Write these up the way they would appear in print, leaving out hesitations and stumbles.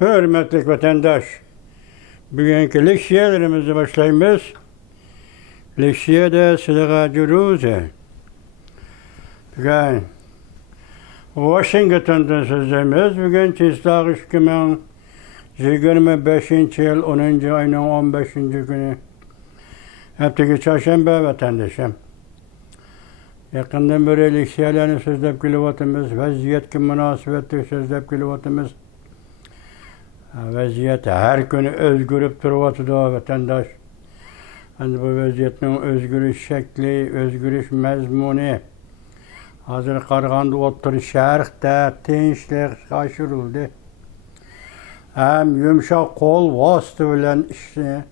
Hürmetli vatandaş, bugünkü leksiyalarımızı başlayımız. Leksiyada Sıdıka Curuze. Bugün Washington'dan sözlerimiz. Bugün Çizdağ 2025 yıl 10. ayının 15. günü. Hepteki çarşamba vatandaşım. Yakından beri leksiyalarını sözlep gülüvatımız, vaziyetki münasebetli sözlep gülüvatımız. Vaziyet her günü özgürüp duruvatıdı vatandaş. Yani bu vaziyetin özgürüş şekli, özgürüş mezmunu. Hazır Qarğanda otur şərqdə tinçlik aşırıldı. Hem yumuşak kol vasıtı bilen işte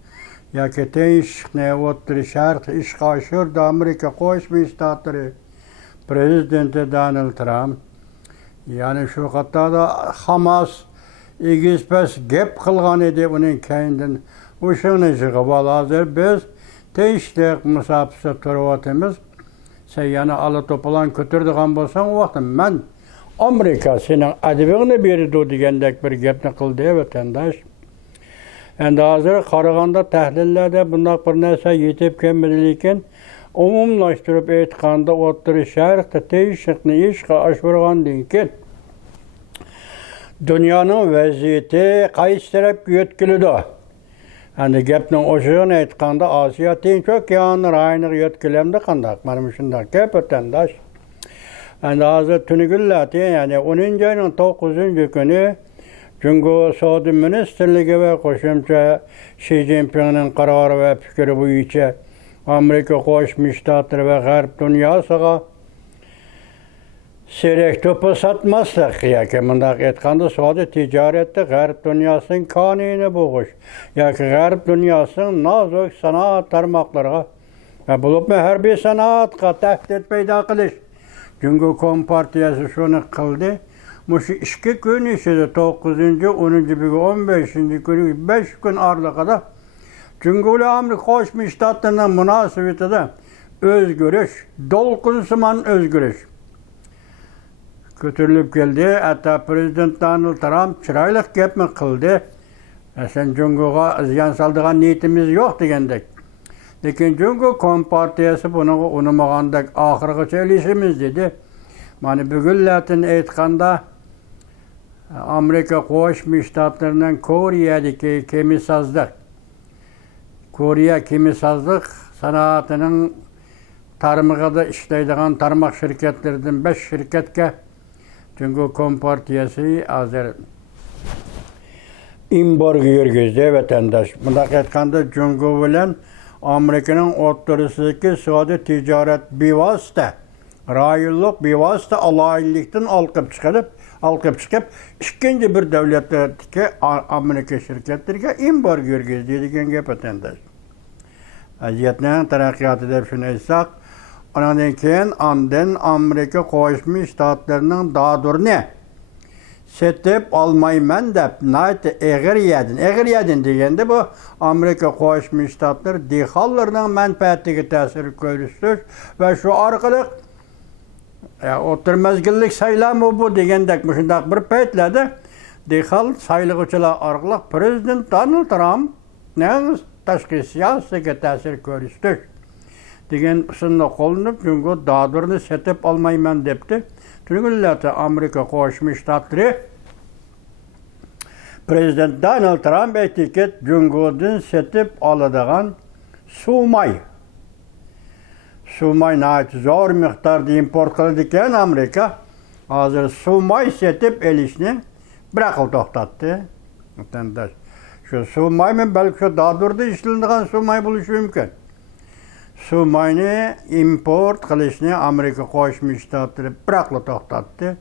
yaki tinçlikne otur şərq iş aşırdı Amerika Qoşmuş Ştatları Prezidenti Donald Trump. Yani şu hatta da Hamas İgizpes gep kılgan edi onun kendinden uşağını çıkıp hazır biz tinçlik musafisi turvatımız. Sen yani alı topulan kötürdüğün bolsan o vakti men Amerika senin adibini berdi degендek bir gepni kıldı vatandaş. Endi hazır Qaraganda tahlillerde bundak bir narsa yetip kelmediken umumlaştırıp aytganda otur şərqdə tinçlikni işqa aşırğandan keyin dünyanın vaziyeti qaysi tarafga yetkilidi. Yani gepning oşuğunu aytganda Asiya tinchlik yani rayoniga yetkilemdi qandaq. Mana shunday gap vatandaş. Endi hozir tunigillati yani 10. ayning 9. kuni Jungo Savdo Ministerligi ve qo'shimcha Xi Jinpingning qarori ve fikri bo'yicha Amerika Qo'shma Shtatlari ve G'arb dunyosiga seyrek to'pi satmaslik yoki mundaq aytganda savdo tijoratda G'arb dunyosining qonini bo'g'ish yoki G'arb dunyosining nozik sanoat tarmoqlariga va bo'libmi harbiy sanoatga tahdid paydo qilish. Jungo Kompartiyasi shuni qildi. Mushu 2 kun ichida 9, 10, 15 kuni 5 kun oralig'ida Jungo bilan Amerika Qo'shma Shtatlarining munosabatida o'zgarish, dolqinsimon o'zgarish kötürülüp geldi. Hatta Prezident Donald Trump chiroyli gapni qildi. Sen Jungo'ga ziyon soladigan niyatimiz yo'q degandek. Lekin Jungo Kompartiyasi buni unamagandek oxirigacha elishimiz dedi. Mana bugunlatin aytganda Amerika Qo'shma Shtatlarining Koreyadagi kemisazlik Koreya kemisazlik sanoatining tarmog'ida ishlaydigan tarmoq shirkatlaridan 5 shirkatga Jungo Kompartiyasi hozir embargo yurgizdi vatandaş. Bundaq aytganda Jungo bilan Amerikaning o'rtasidagi savdo tijorat bevosita, rayonlik bevosita aloyillikdan olqib chiqib, ikkinchi bir davlatlarga Amerika shirkatlariga embargo yurgizdi degan gap vatandaş. Vaziyatning taraqqiyoti deb shuni aytsak, ondan keyin Amerika Qo'shma Shtatlarining dadurini setib olmayman deb nayt eg'ir yedin deganda bu Amerika Qo'shma Shtatlari dehallarning manfaatiga ta'sir ko'rsatish va shu orqali o'tir mezgillik saylami bu degandek shundaq bir paytlarda dehal saylovchilar orqali Prezident Donald Trump tashqi siyosatga ta'sir ko'rsatish degan usulni qo'llanib Jungo dadurini setib olmayman debdi. Tunigillati Amerika Qo'shma Shtatlari Prezident Donald Trump aytdiki, Jungodan setib oladigan suvmay nayt zo'r miqdorda import qiladi ekan Amerika. Hozir suvmay setib elishni bir aql to'xtatdi. Vatandaş şu suvmaymi balki shu dadurda ishlanadigan suvmay bo'lishi mumkin. Suvmayni import qilishni Amerika Qo'shma Shtatlari bir aql to'xtatdi.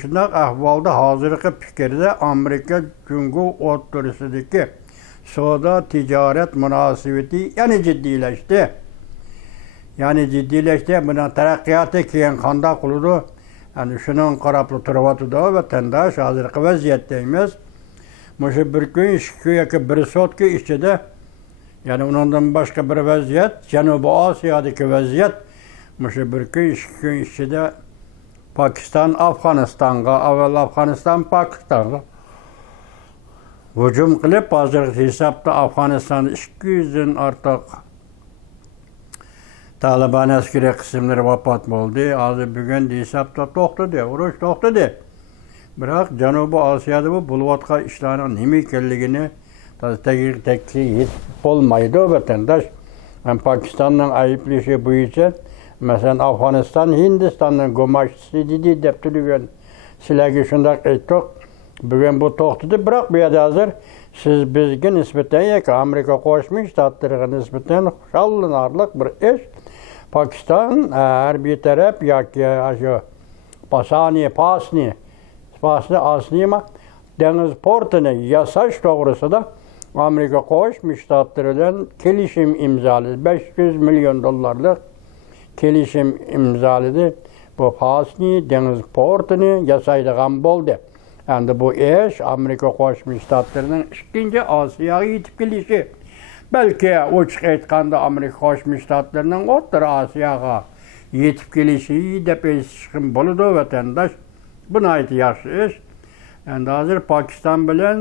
Shunday ahvolda hozirgi fikrda Amerika Jungo o'rtasidagi savdo tijorat munosabati yana jiddiylashdi. Buni taraqqiyoti keyin qanday qiladi? Yani shuning qarab turibdi vatandaş hozirgi vaziyatdaymiz. Mushu bir kun, 2 kun yoki bir sotka ichida yani ondan başka bir vaziyet, Janubiy Osiyodagi vaziyet, mushu bir kun, 2 kun ichida Pakistan Afg'onistonga, avval Afg'oniston Pokistonga hücum qilib, hozirgi hisobda Afg'onistonda 200 dan ortiq Taliban askeri qismlari vafot bo'ldi. Hozir bugun hisobda to'xtadi, urush to'xtadi. Biroq Janubiy Osiyoda bu bo'layotgan ishlarning nima ekanligini tagiga yetib bo'lmaydi vatandosh. Pokistonning ayblashi bo'yicha, masalan, Afg'oniston Hindistonning go'mashchisi dedi deb turgan. Sizlarga shunday aytdik. Bugun bu to'xtadi, biroq bu yerda hozir siz bizga nisbatan yoki Amerika Qo'shma Shtatlariga nisbatan xushallanarli bir ish. Pokiston harbiy taraf yoki shu pasni asnima deniz portini yasash to'g'risida Amerika Qo'shma Shtatlari bilan kelishim imzoladi. $500 milyon kelishim imzoladi. Bu pasni deniz portini yasaydigan bo'ldi. Endi bu ish Amerika Qo'shma Shtatlarining ikkinchi Osiyoga yetib kelishi. Belki ochiq aytganda Amerika Qo'shma Shtatlarining O'rta Osiyoga yetib kelishi deb aytishim bo'ladi vatandosh. Bu nayt yaxshi ish. Endi hozir Pokiston bilan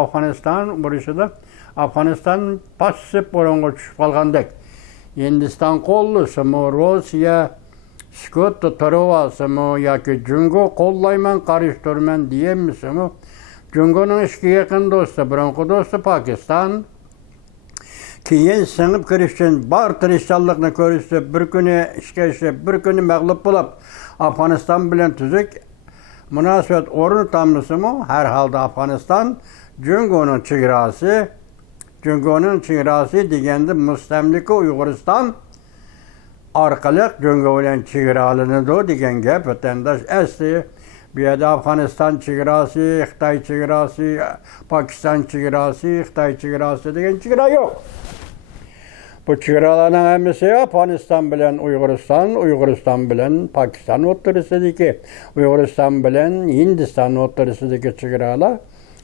Afg'oniston urushida Afg'oniston passiv o'ringa tushib qolgandek. Hindiston qo'llasimi, Rossiya Skot Tarovasimi yoki Jungo qo'llayman, qarishtirman deyemmisimi? Jungoning ishga yaqin do'sti, birinchi do'sti Pokiston. Keyin singib kirish uchun bor tirishchanlikni ko'rsatib, bir kuni ishga ishib, bir kuni mag'lub bo'lib, Afg'oniston bilan tuzuk munosabat o'rnatammisimi? Har holda Afg'oniston Jungoning chegarasi deganda mustamlika Uyg'uriston orqali Jungo bilan chegaralanadi degan gap vatandosh. Asli bu yerda Afg'oniston chegarasi, Xitoy chegarasi, Pokiston chegarasi, Xitoy chegarasi degan chegara yo'q. Bu chegaralarning hammasi Afg'oniston bilan Uyg'uriston bilan Pokiston o'rtasidagi, Uyg'uriston bilan Hindiston o'rtasidagi chegaralar.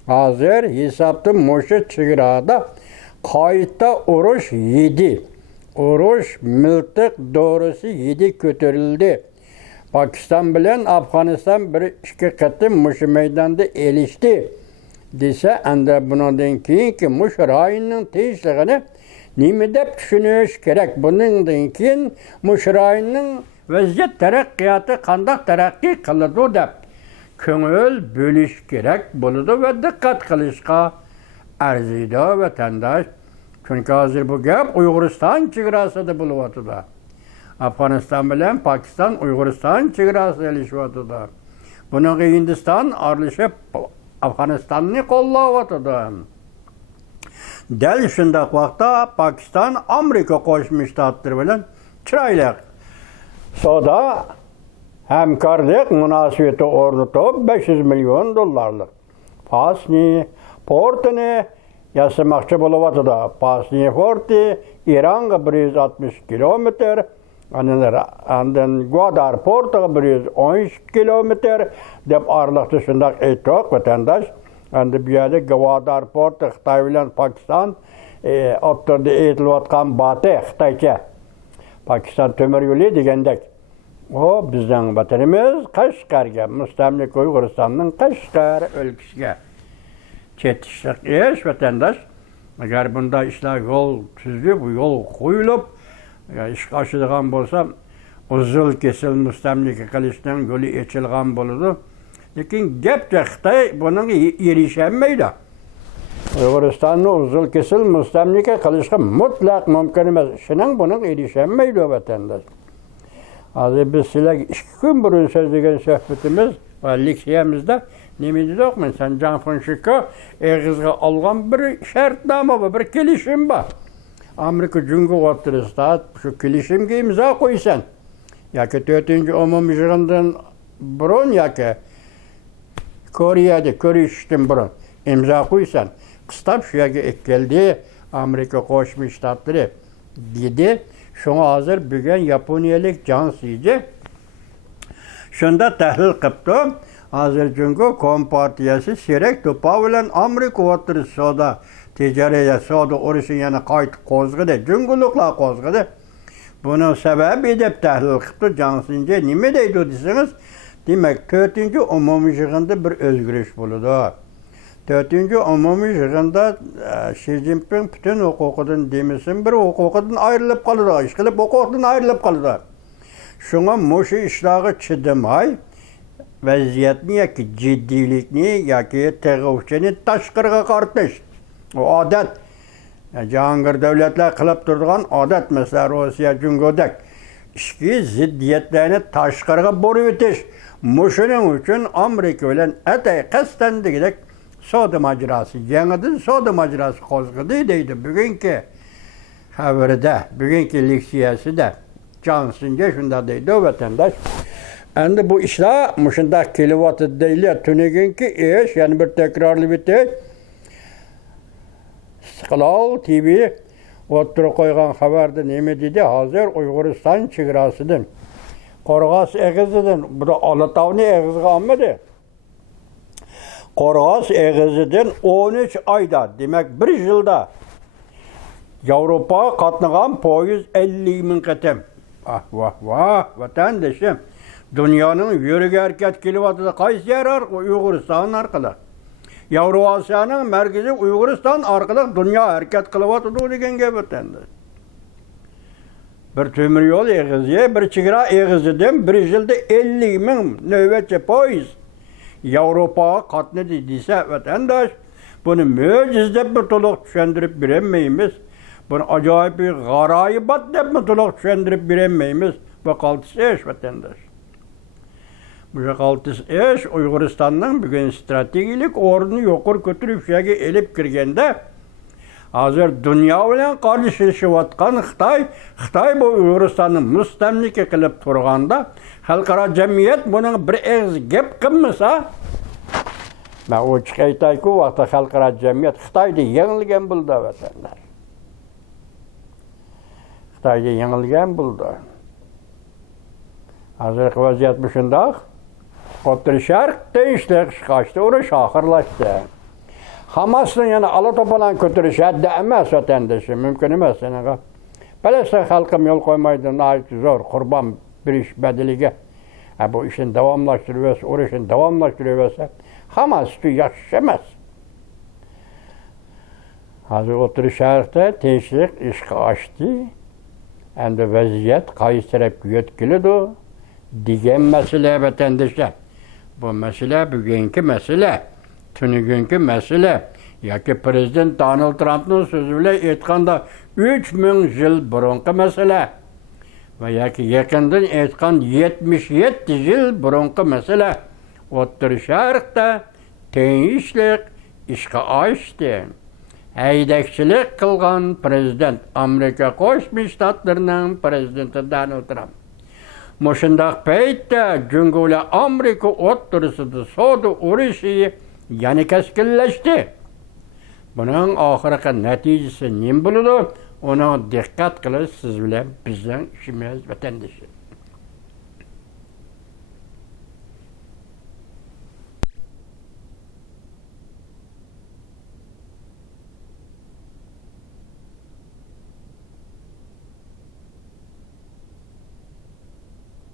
Hozir hisobda mushu chegarada qayta urush 7. Urush miltiq doğrusu 7 ko'tarildi. Pokiston bilan Afg'oniston bir ikki qatim mushu maydonda elishdi. Desa, endi bundan keyingi mushu rayonning tinchligini nima deb tushunish kerak? Bundan keyin mushu rayonning vaziyat taraqqiyoti qanday taraqqiy qiladi deb ko'ngil bo'lish kerak bo'ladi va diqqat qilishga arziydi vatandosh. Çünkü hozir bu gap Uyg'uriston chegarasida bo'lyapti. Afg'oniston bilan Pokiston Uyg'uriston chegarasida elishyapti. Bunga Hindiston aralashib Afg'onistonni qo'llayapti. Dal shunday vaqtda Pokiston Amerika Qo'shma Shtatlari bilan chiroyli savdo hamkorlik munosabati o'rnatib $500 milyon pasni portini yasamoqchi bo'lyapti. Pasni porti Ironga 160 kilometr, andan Gwadar portiga 113 kilometr deb araliqda shunday aytdik vatandosh. Endi bu yerda Gwadar porti Xitoy bilan Pokiston o'rtada aytilayotgan bati Xitoycha. Pokiston temir yo'li degandek. O bizning vatanimiz Qashqarga, mustamlika Uyg'uristonning Qashqar o'lkasiga chetishlik ish vatandosh. Agar bunday ishlar yo'l tuzilib, bu yo'l qo'yilib, ishga oshadigan bo'lsa, uzul kesil mustamlika qilishdan yo'li ochilgan bo'ladi. Lekin gapcha Xitoy buning erishamaydi. Uyg'uristonni uzul kesil mustamlika qilishga mutlaq mumkin emas. Shuning buning erishamaydi vatandosh. Hozir biz sizlarga 2 kun burun so'zlagan suhbatimiz va leksiyamizda nima dedik? Sen Jan Fonshiko eg'izga olgan bir shartnoma va bir kelishim bor. Amerika Jungo o'rtasida shu kelishimga imzo qo'ysan. Yoki 4-umumiy yig'indan burun yoki Koreyada ko'rishishdan burun imzo qo'ysan. Qistab shu yerga keldi Amerika Qo'shma Shtatlari dedi. Şuna hozir bugun Yaponiyalik Jansiji shunda tahlil qilibdi. Hozir Jungo Kompartiyasi Serak To'pa bilan Amerika o'rtasida tijoriy savdo urushi yana qaytib qo'zg'adi. Jungoliklar qo'zg'adi. Buning sababi deb tahlil qilibdi Jansiji. Nima deydi desangiz, demak 4-umumiy yig'inda bir o'zgarish bo'ladi. 4-cü umumi yığında Xi Jinping bütün hukukudan demesin bir hukukudan ayrılıp kalıdı. İşkilip hukukudan ayrılıp kalıdı. Şuna muşu işlağı çıdımay vaziyetini yaki ciddilikni yaki teğivçeni taşkırga kartış. O adet Cahangir devletler kılıp durduğun adet mesela Rusya cüngödek. İşki ziddiyetlerini taşkırga boru bitiş. Muşunun için Amerika ile etey kastendigidek soda macerası, yeniden soda macerası kozguduydu. Bugünkü haberde, bugünkü leksiyası da cansınca şunda deydi o vatandaş. Endi bu işler muşunda kilovatı değil, tünügünkü iş, yani bir tekrarlı biti. Sıkılal TV oturup koygan haberde neme dedi, hazır Uygurustan çigrasıdın. Qorğas eğizidən, bu da Alatavni eğizi qalmadı. Qorğas eğizidən 13 ayda, demek bir yılda Avrupa katlıgan poyuz 50 bin qetim. Ah vah vah, vatandaşım. Dünyanın yürüge hareket kilovatı qaysı yer Uyguristan'ın arqıda. Avruasiyanın merkezi Uygurustan arqıda dünya hareket kilovatı degen gep vatandaş. Bir tömür yol eğiziye, bir çigra eğiziden bir yılda 50 bin nöbetçi poyuz Avrupa'ya katlı dediyse vatandaş, bunu möcüzde bir toluk düşendirip biremeyimiz. Bunu acayip bir garayibat de bir toluk düşendirip biremeyimiz. Bu kaltısı eş vatandaş. Bu kaltısı eş Uyguristan'ın bugün stratejilik orunu yokur götürüp şeyge elip girgende hazır dünya bilen karşılaşıvatkan Xitay bu Uyguristan'ı müstemlike kılıp turganda halkara cemiyet bunun bir eğiz gep kılmasa ben o çıkaytay ki vakti halkara cemiyet Xitay'da yenilgen buldu vatandaş. Xitay'da yenilgen buldu. Hazır vaziyet bu şundak. Ottur şark değişti, kaçtı, uğraş ahırlaştı. Hamas'ın yani Alatopalan götürüşü hadde emez vatandaşı, mümkün emez senin. Belirse halkım yol koymaydı, nahit zor, kurban bir iş bedelige. Bu işin devamlaştırıyorsa, uğraşın devamlaştırıyorsa, Hamas yaşamaz. Hazır otur şarkta teşvik işe açtı. Hem de vaziyet kayıstırıp yetkilidir. Digen mesele vatandaşlar. Bu mesele bugünkü mesele. Tünügünkü mesele. Yaki Prezident Donald Trump'ın sözüyle etkanda 3000 yıl burunki mesele. Ve yaki yakından etkan 77 yıl burunki mesele. Otur şarkta tenişlik işe açtı. Haydakçılık kılgan Prezident Amerika Koşmuş Ştatlarının Prezidenti Donald Trump. Muşundaq peytte Cüngüle Amerika oturusıdı sodu uruşu yani keskinleşti. Bunun ahirki neticesi ne buludu? Ona dikkat kılır siz bile bizden işimiz vatandaşı.